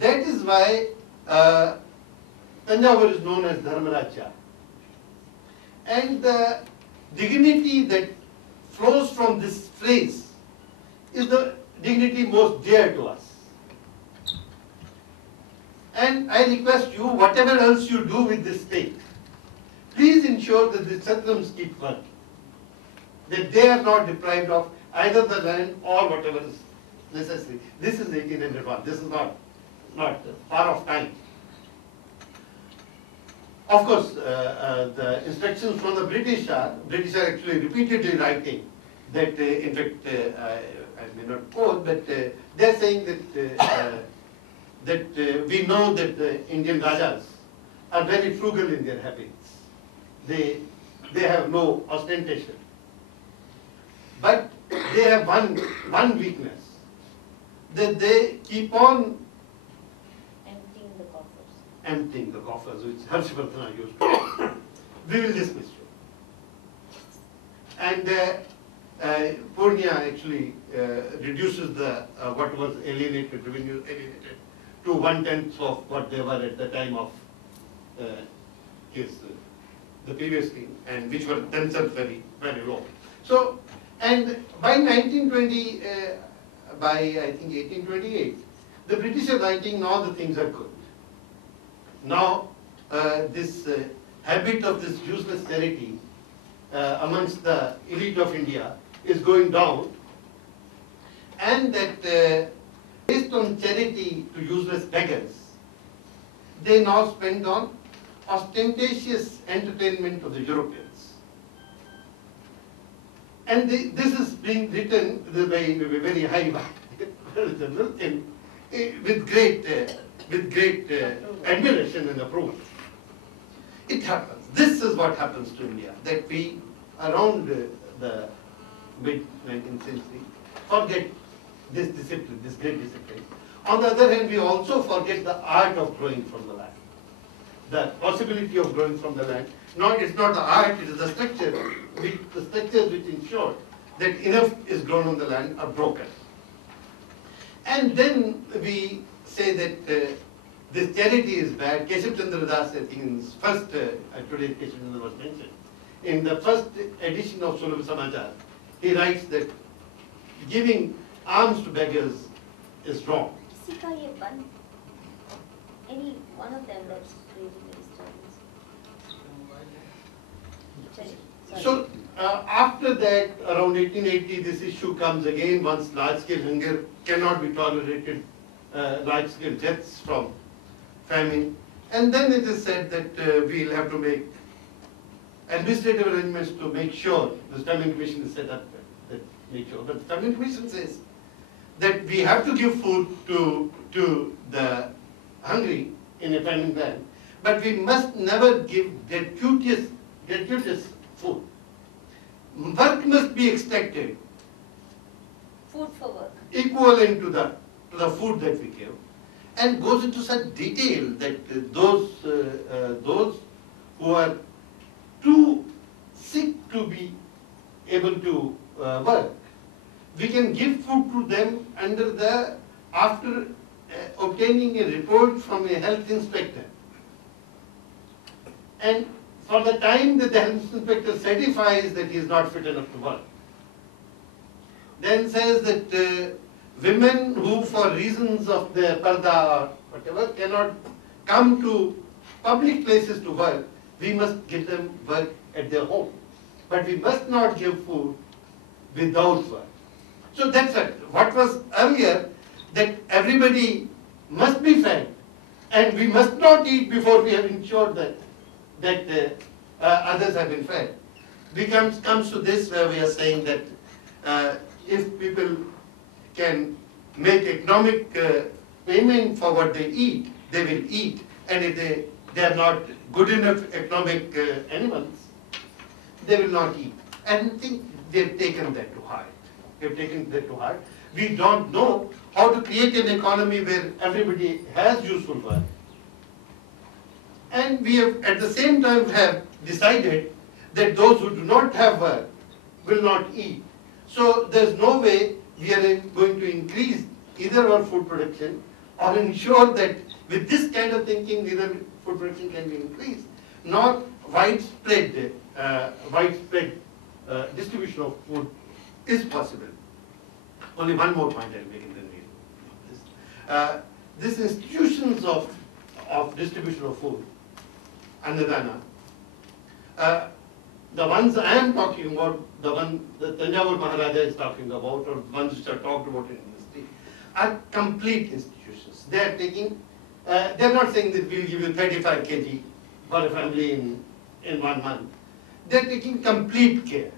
that is why Tanjavur is known as Dharmarajya. And the dignity that flows from this phrase is the dignity most dear to us. And I request you, whatever else you do with this state, please ensure that the Satrams keep working, that they are not deprived of either the land or whatever is necessary. This is 1801. This is not far off time. Of course, the instructions from the British are actually repeatedly writing that, in fact, I may not quote, but they're saying that we know that the Indian Rajas are very frugal in their habits. They have no ostentation. But they have one weakness, that they keep on emptying the coffers, which Harshvardhana used to. We will dismiss you. And Purnia actually reduces the what was alienated, revenue alienated, to 1/10 of what they were at the time of the previous king, and which were themselves very, very low. So, and by 1920, by I think 1828, the British are writing, now the things are good. Now, this habit of this useless charity amongst the elite of India is going down, and that based on charity to useless beggars, they now spend on ostentatious entertainment of the Europeans. And this is being written by a very high journal with great admiration and approval. It happens. This is what happens to India, that we, around the mid-19th century, forget this discipline, this great discipline. On the other hand, we also forget the art of growing from the land, the possibility of growing from the land. No, it's not the art, it is the structure. The structures which ensure that enough is grown on the land are broken. And then we say that this charity is bad. Keshav Chandra Das, I think in his first, today Keshav Chandra was mentioned, in the first edition of Sulabh Samachar, he writes that giving alms to beggars is wrong. Any one of them that's creating a disturbance? So after that, around 1880, this issue comes again once large-scale hunger cannot be tolerated, large-scale deaths from famine. And then it is said that we'll have to make administrative arrangements to make sure the Standing Commission is set up that make sure. But the Standing Commission says that we have to give food to the hungry in a famine land, but we must never give gratuitous food. Work must be expected. Food for work. Equivalent to the food that we give, and goes into such detail that those who are too sick to be able to work, we can give food to them after obtaining a report from a health inspector. And for the time that the health inspector certifies that he is not fit enough to work, then says that women who for reasons of their parda or whatever cannot come to public places to work, we must give them work at their home. But we must not give food without work. So that's it. What was earlier, that everybody must be fed and we must not eat before we have ensured that others have been fed, comes to this, where we are saying that if people can make economic payment for what they eat, they will eat. And if they are not good enough economic animals, they will not eat. And I think they've taken that to heart. They've taken that to heart. We don't know how to create an economy where everybody has useful work. And we have at the same time have decided that those who do not have work will not eat. So there's no way we are going to increase either our food production or ensure that with this kind of thinking, neither food production can be increased, nor widespread distribution of food is possible. Only one more point I'll make in the middle of this. These institutions of distribution of food, Annadana, the ones I am talking about, the one that Tanjavur Maharaja is talking about, or ones which are talked about in history, are complete institutions. They are taking, they are not saying that we will give you 35 kg for a family in 1 month. They are taking complete care.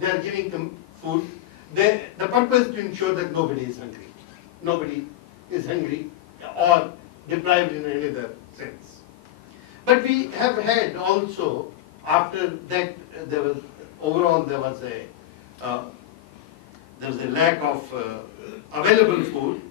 They are giving food. The purpose is to ensure that nobody is hungry. Nobody is hungry or deprived in any other sense. But we have had also, after that, there was a lack of available food.